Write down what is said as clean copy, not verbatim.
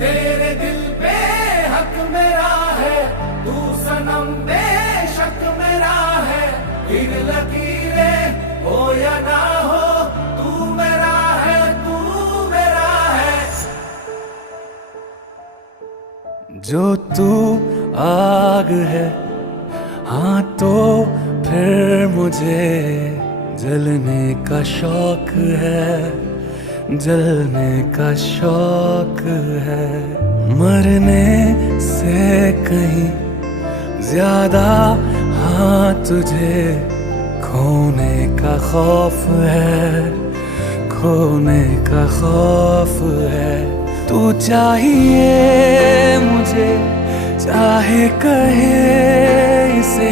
तेरे दिल पे हक मेरा है, तू सनम बेशक मेरा है। फिर लकीरें हो या ना हो, तू मेरा है, तू मेरा है। जो तू आग है, हाँ तो फिर मुझे जलने का शौक है, जलने का शौक है। मरने से कहीं ज्यादा हाँ तुझे खोने का खौफ है, खोने का खौफ है। तू चाहिए मुझे, चाहे कहे इसे